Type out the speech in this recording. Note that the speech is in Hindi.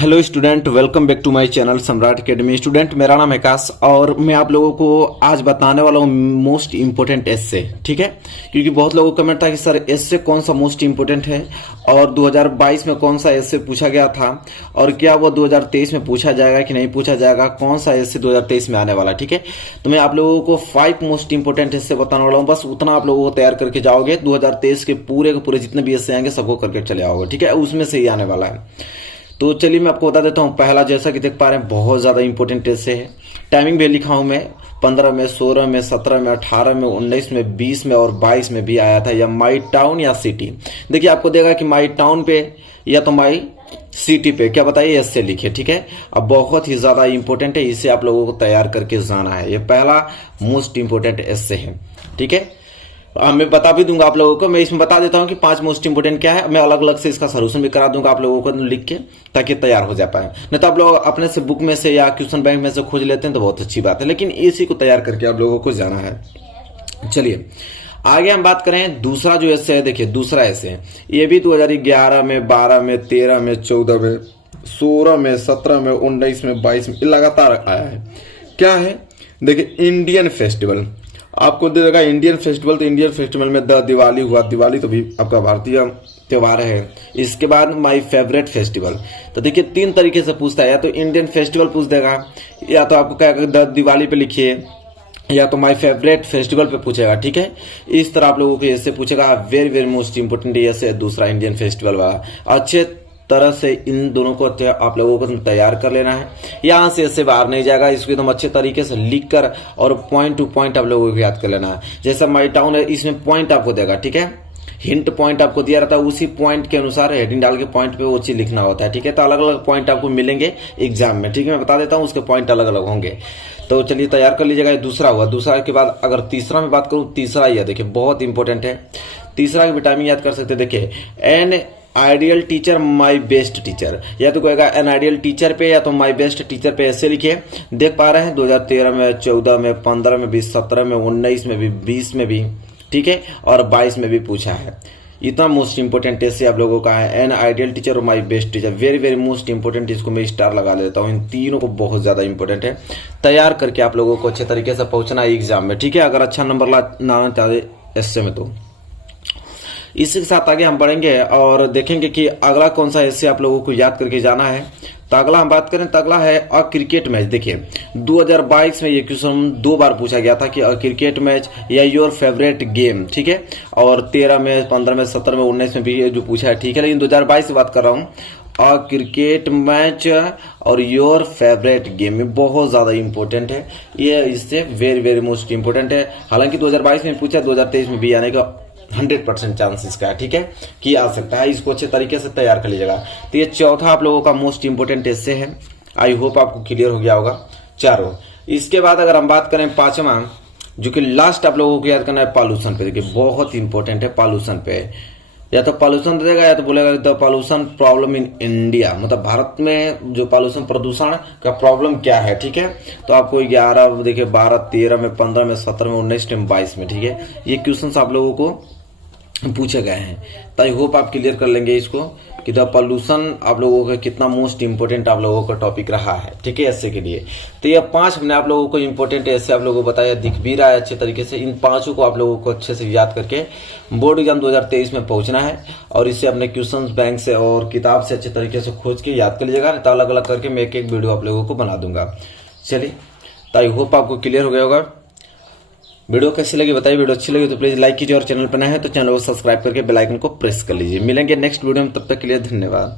Hello student, welcome back to my channel Samrat Academy. Student, मेरा नाम है आकाश और मैं आप लोगों को आज बताने वाला हूँ मोस्ट इम्पोर्टेंट एस्से। ठीक है, क्योंकि बहुत लोगों का कमेंट था कि सर एस्से कौन सा मोस्ट इम्पोर्टेंट है और 2022 में कौन सा एस्से पूछा गया था और क्या वो 2023 में पूछा जाएगा कि नहीं पूछा जाएगा, कौन सा एस्से 2023 में आने वाला। ठीक है, तो मैं आप लोगों को 5 मोस्ट इम्पोर्टेंट एस्से बताने वाला हूँ। बस उतना आप लोगों को तैयार करके जाओगे, 2023 के पूरे जितने भी एस्से आएंगे सबको करके चले आओगे। ठीक है, उसमें से ही आने वाला है। तो चलिए मैं आपको बता देता हूँ। पहला, जैसा कि देख पा रहे हैं, बहुत ज़्यादा इंपॉर्टेंट एस्से है। टाइमिंग भी लिखा हूँ मैं, 15 में, 16 में, 17 में, 18 में, 19 में, 20 में और 22 में भी आया था। या माई टाउन या सिटी। देखिए आपको देगा कि माई टाउन पे या तो माई सिटी पे, क्या बताइए, एस्से लिखे। ठीक है, अब बहुत ही ज़्यादा इंपॉर्टेंट है, इसे आप लोगों को तैयार करके जाना है। ये पहला मोस्ट इंपॉर्टेंट एस्से है। ठीक है, मैं बता भी दूंगा आप लोगों को। मैं इसमें बता देता हूं कि 5 मोस्ट इंपोर्टेंट क्या है। मैं अलग अलग से इसका सॉल्यूशन भी करा दूंगा आप लोगों को लिख के, ताकि तैयार हो जा पाए। नहीं तो आप लोग अपने से बुक में से या क्वेश्चन बैंक में से खोज लेते हैं तो बहुत अच्छी बात है, लेकिन इसी को तैयार करके आप लोगों को जाना है। चलिए आगे हम बात करें। दूसरा जो एस्से है, देखिए दूसरा एस्से है, ये भी 2011 में, 12 में, 13 में, 14 में, 16 में, 17 में, 19 में, 22 में लगातार आया है। क्या है, देखिए इंडियन फेस्टिवल आपको दे देगा। इंडियन फेस्टिवल, तो इंडियन फेस्टिवल में दिवाली हुआ। दिवाली तो भी आपका भारतीय त्योहार है। इसके बाद माय फेवरेट फेस्टिवल, तो देखिए 3 तरीके से पूछता है। या तो इंडियन फेस्टिवल पूछ देगा, या तो आपको क्या दिवाली पे लिखिए, या तो माय फेवरेट फेस्टिवल पे पूछेगा। ठीक है, इस तरह आप लोगों को ऐसे पूछेगा। वेरी वेरी मोस्ट इंपोर्टेंट ऐसे दूसरा इंडियन फेस्टिवल वाला। अच्छे तरह से इन दोनों को आप लोगों को तैयार कर लेना है। यहाँ से इससे बाहर नहीं जाएगा, इसको एकदम अच्छे तरीके से लिख कर और पॉइंट टू पॉइंट आप लोगों को याद कर लेना है। जैसा माई टाउन है, इसमें पॉइंट आपको देगा। ठीक है, हिंट पॉइंट आपको दिया रहता है, उसी पॉइंट के अनुसार हेडिंग डाल के पॉइंट पे वो चीज लिखना होता है। ठीक है, तो अलग अलग पॉइंट आपको मिलेंगे एग्जाम में। ठीक है, मैं बता देता हूँ, उसके पॉइंट अलग अलग होंगे। तो चलिए तैयार कर लीजिएगा। दूसरा हुआ। दूसरा के बाद अगर तीसरा में बात करूँ, तीसरा यह देखिए बहुत इंपॉर्टेंट है। तीसरा की विटामिन याद कर सकते हैं। देखिए an ideal teacher my best teacher, या तो कहेगा एन आइडियल टीचर पे या तो माय बेस्ट टीचर पे, ऐसे लिखिए। देख पा रहे हैं 2013 में, 14 में, 15 में भी, 17 में, 19 में भी, 20 में भी, ठीक है, और 22 में भी पूछा है। इतना मोस्ट इंपोर्टेंट ऐसे आप लोगों का है, एन आइडियल टीचर और my best teacher. Very very most important, इसको मैं स्टार लगा लेता हूँ। इन तीनों को बहुत ज्यादा इंपोर्टेंट है। तैयार करके आप लोगों को अच्छे तरीके से पहुंचना है एग्जाम में। ठीक है, अगर अच्छा नंबर लाना चाहते एस्से में तो। इसी के साथ आगे हम बढ़ेंगे और देखेंगे कि अगला कौन सा एस्से आप लोगों को याद करके जाना है। तो अगला हम बात करें तो अगला है अ क्रिकेट मैच। देखिए 2022 में ये क्वेश्चन 2 बार पूछा गया था कि अ क्रिकेट मैच या योर फेवरेट गेम। ठीक है, और 13 में, 15 में, 17 में, 19 में भी ये जो पूछा है। ठीक है, लेकिन 2022 की बात कर रहा हूँ। अ क्रिकेट मैच और योर फेवरेट गेम में बहुत ज्यादा इंपॉर्टेंट है ये, इससे वेरी वेरी मोस्ट इंपॉर्टेंट है। हालांकि 2022 में पूछा, 2023 में भी आने का 100% चांस इसका है। ठीक है, कि आ सकता है। इसको अच्छे तरीके से तैयार कर लीजिएगा। तो ये चौथा आप लोगों का मोस्ट इंपोर्टेंट एस्से है। आई होप आपको क्लियर हो गया होगा चारों। इसके बाद अगर हम बात करें 5वां, जो कि लास्ट आप लोगों को याद करना है, पॉल्यूशन पे। देखिए बहुत इंपॉर्टेंट है पॉल्यूशन पे। या तो पॉल्यूशन देगा या तो बोलेगा the pollution problem in India, मतलब भारत में जो पॉल्यूशन प्रदूषण का प्रॉब्लम क्या है। ठीक है, तो आपको 11, देखिए 12, 13 में, 15 में, 17 में, 19 में, 22 में। ठीक है, ये क्वेश्चन आप लोगों को पूछे गए हैं। तो आई होप आप क्लियर कर लेंगे इसको कि द पॉल्यूशन आप लोगों का कितना मोस्ट इंपोर्टेंट आप लोगों का टॉपिक रहा है। ठीक है, ऐसे के लिए तो ये 5 मैंने आप लोगों को इंपोर्टेंट ऐसे आप लोगों को बताया, दिख भी रहा है अच्छे तरीके से। इन 5 को आप लोगों को अच्छे से याद करके बोर्ड एग्जाम 2023 में पहुंचना है और इसे अपने क्वेश्चन बैंक से और किताब से अच्छे तरीके से खोज के याद कर लीजिएगा। तो अलग अलग करके मैं एक एक वीडियो आप लोगों को बना दूंगा। चलिए, तो आई होप आपको क्लियर हो गया होगा। वीडियो कैसी लगी बताइए। वीडियो अच्छी लगी तो प्लीज लाइक कीजिए और चैनल पर नए हैं तो चैनल को सब्सक्राइब करके बेल आइकन को प्रेस कर लीजिए। मिलेंगे नेक्स्ट वीडियो में, तब तक के लिए धन्यवाद।